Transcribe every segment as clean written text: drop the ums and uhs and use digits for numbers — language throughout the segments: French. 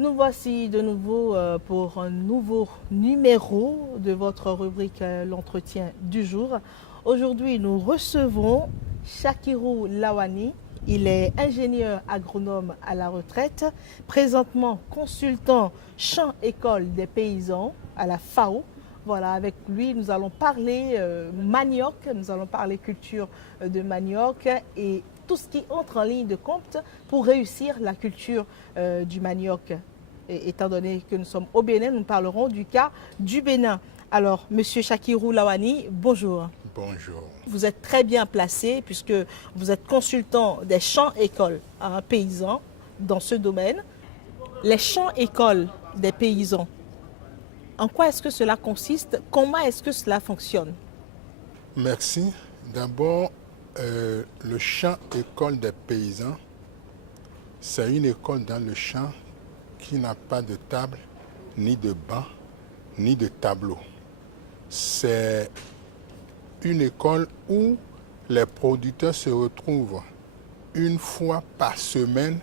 Nous voici de nouveau pour un nouveau numéro de votre rubrique L'entretien du jour. Aujourd'hui, nous recevons Shakirou Lawani. Il est ingénieur agronome à la retraite, présentement consultant champ-école des paysans à la FAO. Voilà, avec lui, nous allons parler manioc, nous allons parler culture de manioc et tout ce qui entre en ligne de compte pour réussir la culture du manioc. Et étant donné que nous sommes au Bénin, nous parlerons du cas du Bénin. Alors, Monsieur Shakirou Lawani, bonjour. Bonjour. Vous êtes très bien placé puisque vous êtes consultant des champs-écoles à un paysan dans ce domaine. Les champs-écoles des paysans, en quoi est-ce que cela consiste? Comment est-ce que cela fonctionne? Merci. D'abord, le champ-école des paysans, c'est une école dans le champ qui n'a pas de table, ni de banc, ni de tableau. C'est une école où les producteurs se retrouvent une fois par semaine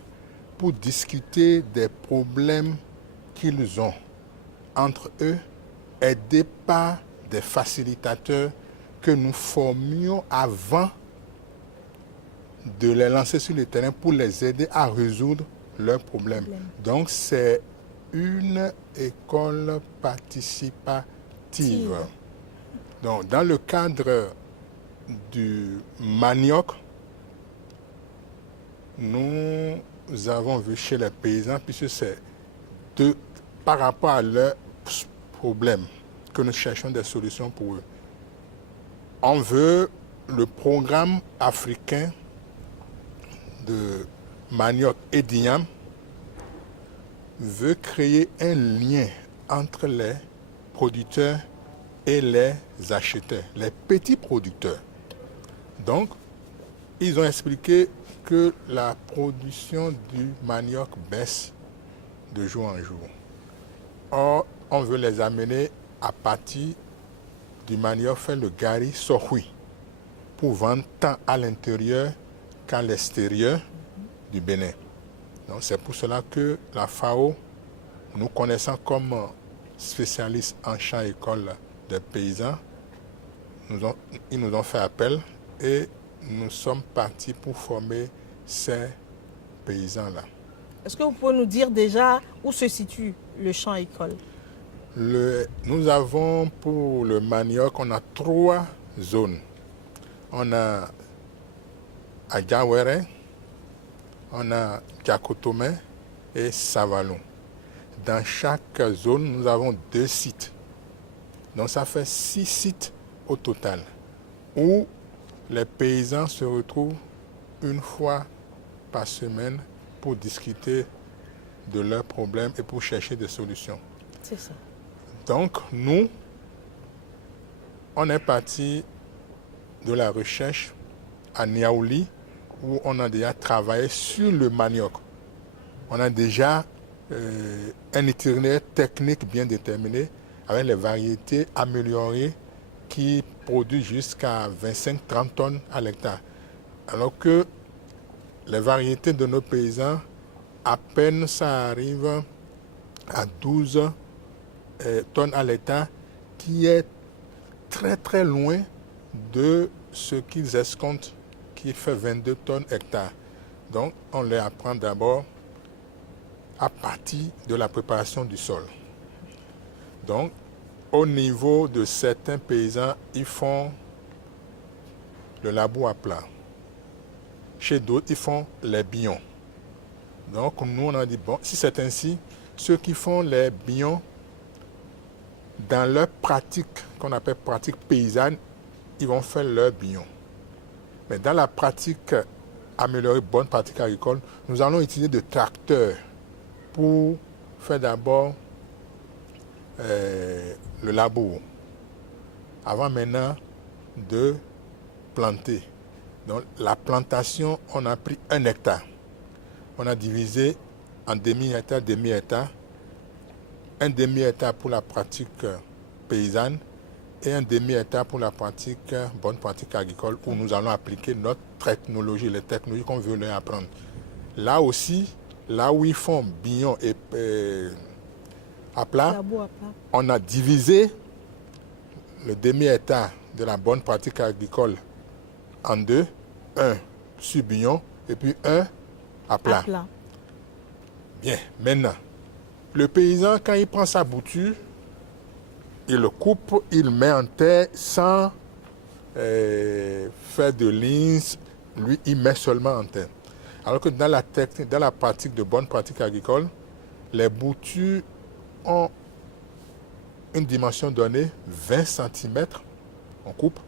pour discuter des problèmes qu'ils ont entre eux, aidés par des facilitateurs que nous formions avant de les lancer sur le terrain pour les aider à résoudre leurs problèmes. Donc, c'est une école participative. Donc, dans le cadre du manioc, nous avons vu chez les paysans, puisque c'est par rapport à leurs problèmes que nous cherchons des solutions pour eux. On veut le programme africain de manioc et d'igname veut créer un lien entre les producteurs et les acheteurs, les petits producteurs. Donc, ils ont expliqué que la production du manioc baisse de jour en jour. Or, on veut les amener à partir du manioc fait le gari sohui pour vendre tant à l'intérieur qu'à l'extérieur du Bénin. Donc, c'est pour cela que la FAO, nous connaissant comme spécialistes en champ-école des paysans, ils nous ont fait appel et nous sommes partis pour former ces paysans-là. Est-ce que vous pouvez nous dire déjà où se situe le champ-école? Nous avons pour le manioc, on a 3 zones. On a Adjawere, on a Djakotome et Savalon. Dans chaque zone, nous avons 2 sites. Donc ça fait 6 sites au total, où les paysans se retrouvent une fois par semaine pour discuter de leurs problèmes et pour chercher des solutions. C'est ça. Donc nous, on est parti de la recherche à Niaouli, où on a déjà travaillé sur le manioc. On a déjà un itinéraire technique bien déterminé avec les variétés améliorées qui produisent jusqu'à 25-30 tonnes à l'hectare. Alors que les variétés de nos paysans, à peine ça arrive à 12 tonnes à l'hectare, qui est très très loin de ce qu'ils escomptent, qui fait 22 tonnes hectare. Donc, on les apprend d'abord à partir de la préparation du sol. Donc, au niveau de certains paysans, ils font le labour à plat. Chez d'autres, ils font les billons. Donc, nous, on a dit, bon, si c'est ainsi, ceux qui font les billons, dans leur pratique, qu'on appelle pratique paysanne, ils vont faire leurs billons. Mais dans la pratique améliorée, bonne pratique agricole, nous allons utiliser des tracteurs pour faire d'abord le labour, avant maintenant de planter. Donc la plantation, on a pris 1 hectare. On a divisé en demi-hectare, demi-hectare. Un demi-hectare pour la pratique paysanne et un demi-hectare pour la pratique, bonne pratique agricole, où nous allons appliquer notre technologie, les technologies qu'on veut leur apprendre. Là aussi, là où ils font bignon et à plat, Labo à plat. on a divisé le demi-hectare de la bonne pratique agricole en deux, un sur bignon et puis un à plat. À plat. Bien, maintenant, le paysan, quand il prend sa bouture, il le coupe, il le met en terre sans faire de lignes, lui, il met seulement en terre. Alors que dans la technique, dans la pratique de bonne pratique agricole, les boutures ont une dimension donnée, 20 cm, on coupe.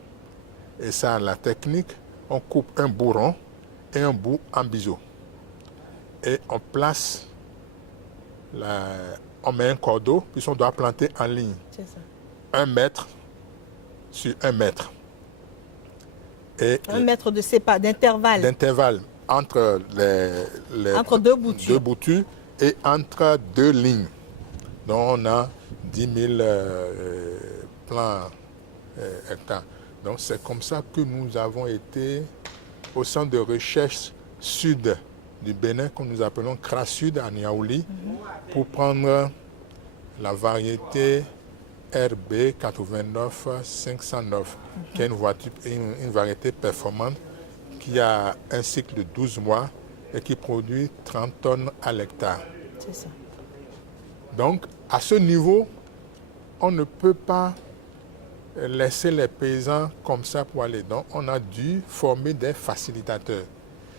Et ça, la technique, on coupe un bout rond et un bout en biseau. Et on place, on met un cordeau, puis on doit planter en ligne. C'est ça. 1 mètre sur 1 mètre. Et 1 mètre d'intervalle. d'intervalle entre Entre deux boutures. deux boutures et entre deux lignes. Donc on a 10 000 plants hectares. Donc c'est comme ça que nous avons été au centre de recherche sud du Bénin, que nous appelons CRA Sud à Niaouli, pour prendre la variété RB 89 509, qui est une variété performante qui a un cycle de 12 mois et qui produit 30 tonnes à l'hectare. C'est ça. Donc, à ce niveau, on ne peut pas laisser les paysans comme ça pour aller. Donc, on a dû former des facilitateurs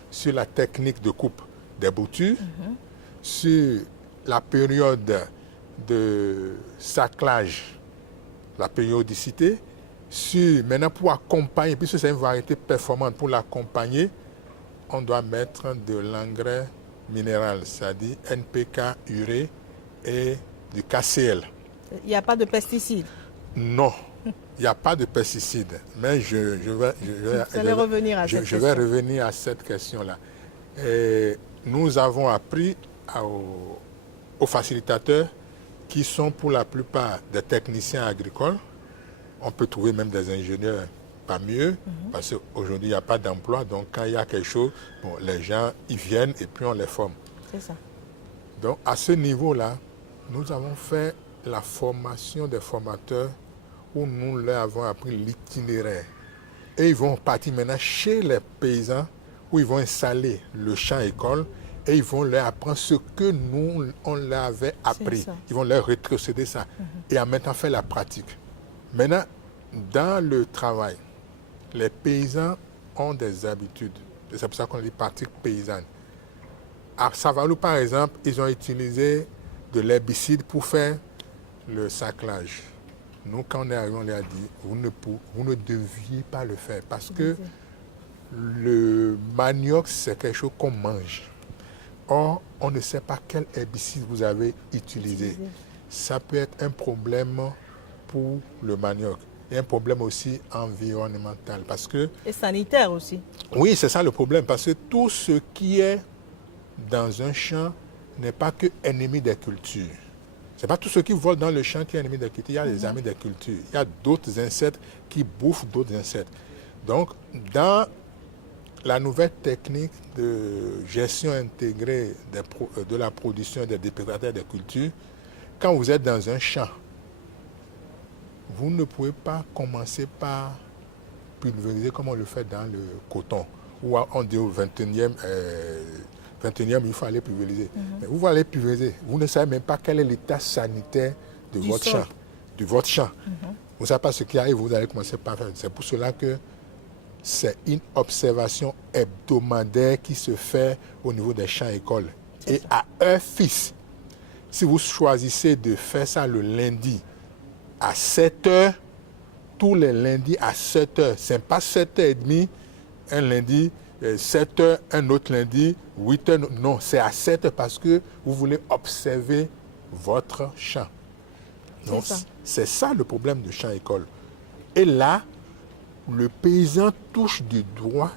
sur la technique de coupe des boutures, sur la période de saclage, la périodicité, maintenant pour accompagner, puisque c'est une variété performante, pour l'accompagner, on doit mettre de l'engrais minéral, c'est-à-dire NPK, urée et du KCL. Il n'y a pas de pesticides. Non, il n'y a pas de pesticides, mais je vais revenir à cette je vais revenir à cette question-là. Et nous avons appris aux facilitateurs qui sont pour la plupart des techniciens agricoles. On peut trouver même des ingénieurs parmi eux, parce qu'aujourd'hui, il n'y a pas d'emploi. Donc, quand il y a quelque chose, bon, les gens, ils viennent et puis on les forme. C'est ça. Donc, à ce niveau-là, nous avons fait la formation des formateurs où nous leur avons appris l'itinéraire. Et ils vont partir maintenant chez les paysans où ils vont installer le champ-école et ils vont leur apprendre ce que nous, on leur avait appris. Ils vont leur rétrocéder ça et en même temps faire la pratique. Maintenant, dans le travail, les paysans ont des habitudes. C'est pour ça qu'on dit pratique paysanne. À Savalou, par exemple, ils ont utilisé de l'herbicide pour faire le saclage. Nous, quand on est arrivé, on leur a dit, vous ne deviez pas le faire parce que le manioc, c'est quelque chose qu'on mange. Or, on ne sait pas quel herbicide vous avez utilisé. Ça peut être un problème pour le manioc et un problème aussi environnemental. Parce que, et sanitaire aussi. Oui, c'est ça le problème. Parce que tout ce qui est dans un champ n'est pas que ennemi des cultures. Ce n'est pas tout ce qui vole dans le champ qui est ennemi des cultures. Il y a les amis des cultures. Il y a d'autres insectes qui bouffent d'autres insectes. Donc, dans la nouvelle technique de gestion intégrée de la production des déprédateurs des cultures, quand vous êtes dans un champ, vous ne pouvez pas commencer par pulvériser comme on le fait dans le coton, où on dit au 21e, il faut aller pulvériser. Mais vous allez pulvériser, vous ne savez même pas quel est l'état sanitaire de votre champ. Vous ne savez pas ce qui arrive, vous allez commencer par faire. C'est pour cela que c'est une observation hebdomadaire qui se fait au niveau des champs-écoles. Et à heure fixe, si vous choisissez de faire ça le lundi à 7 heures, tous les lundis à 7 heures, ce n'est pas 7h30, un lundi, 7 heures, un autre lundi, 8 heures, non, c'est à 7 heures parce que vous voulez observer votre champ. Donc, c'est ça le problème de champ-école. Et là, le paysan touche du doigt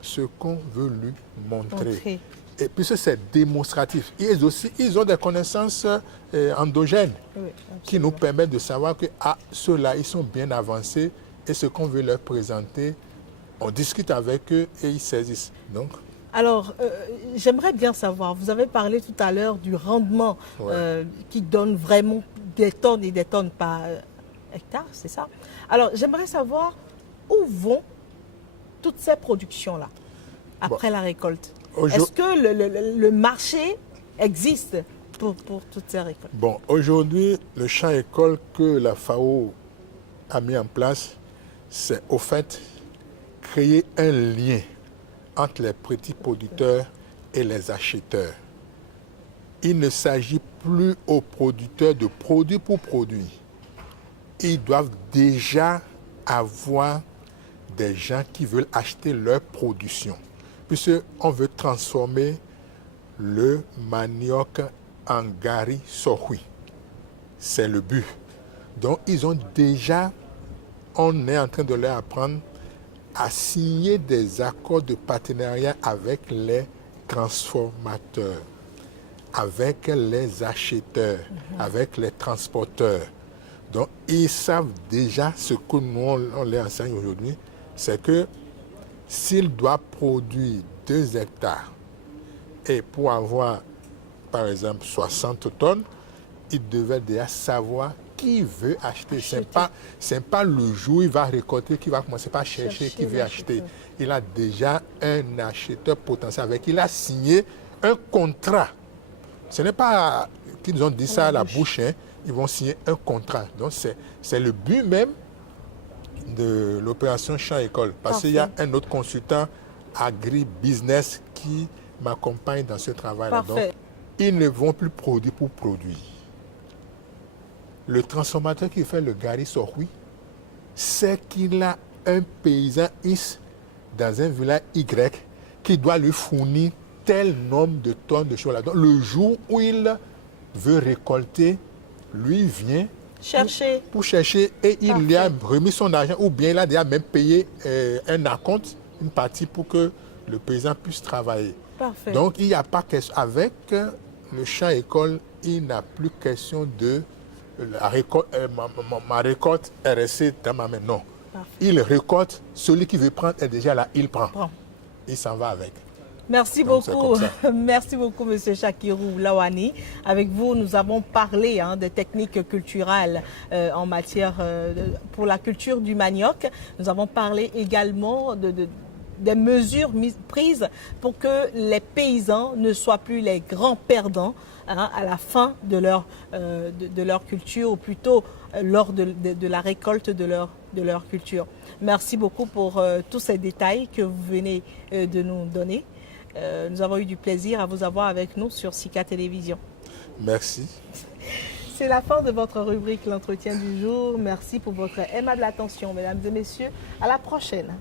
ce qu'on veut lui montrer. Et puis c'est démonstratif. Ils ont des connaissances endogènes qui nous permettent de savoir que ceux-là, ils sont bien avancés et ce qu'on veut leur présenter, on discute avec eux et ils saisissent. Donc, Alors, j'aimerais bien savoir, vous avez parlé tout à l'heure du rendement qui donne vraiment des tonnes et des tonnes par hectare, c'est ça? Alors, j'aimerais savoir où vont toutes ces productions-là après la récolte. Est-ce que le marché existe pour toutes ces récoltes? Bon, aujourd'hui, le champ école que la FAO a mis en place, c'est au fait créer un lien entre les petits producteurs et les acheteurs. Il ne s'agit plus aux producteurs de produire pour produire. Ils doivent déjà avoir des gens qui veulent acheter leur production. Puisqu'on veut transformer le manioc en gari sohui. C'est le but. Donc, on est en train de leur apprendre à signer des accords de partenariat avec les transformateurs, avec les acheteurs, avec les transporteurs. Donc, ils savent déjà ce que nous, on leur enseigne aujourd'hui, c'est que s'ils doivent produire 2 hectares et pour avoir, par exemple, 60 tonnes, ils devaient déjà savoir qui veut acheter. Ce n'est pas le jour où il va récolter qui va commencer par chercher qui veut acheter. Il a déjà un acheteur potentiel avec qui il a signé un contrat. Ce n'est pas qu'ils ont dit ça à la bouche, hein. Ils vont signer un contrat. Donc c'est le but même de l'opération Champ École. Parce qu'il y a un autre consultant agri-business qui m'accompagne dans ce travail-là. Donc, ils ne vont plus produire pour produire. Le transformateur qui fait le gari sohui, c'est qu'il a un paysan X dans un village Y qui doit lui fournir tel nombre de tonnes de choses. Donc, le jour où il veut récolter, lui vient pour chercher et il lui a remis son argent ou bien il a déjà même payé un acompte, une partie pour que le paysan puisse travailler. Parfait. Donc, il n'y a pas question. Avec le champ école, il n'a plus question de ma récolte est restée dans ma main. Non. Parfait. Il récolte, celui qui veut prendre est déjà là, il prend. Il s'en va avec. Merci beaucoup. Merci beaucoup, M. Shakirou Lawani. Avec vous, nous avons parlé des techniques culturelles en matière pour la culture du manioc. Nous avons parlé également des mesures prises pour que les paysans ne soient plus les grands perdants à la fin de leur culture, ou plutôt lors de la récolte de leur culture. Merci beaucoup pour tous ces détails que vous venez de nous donner. Nous avons eu du plaisir à vous avoir avec nous sur Sika Télévision. Merci. C'est la fin de votre rubrique L'entretien du jour. Merci pour votre aimable attention, mesdames et messieurs. À la prochaine.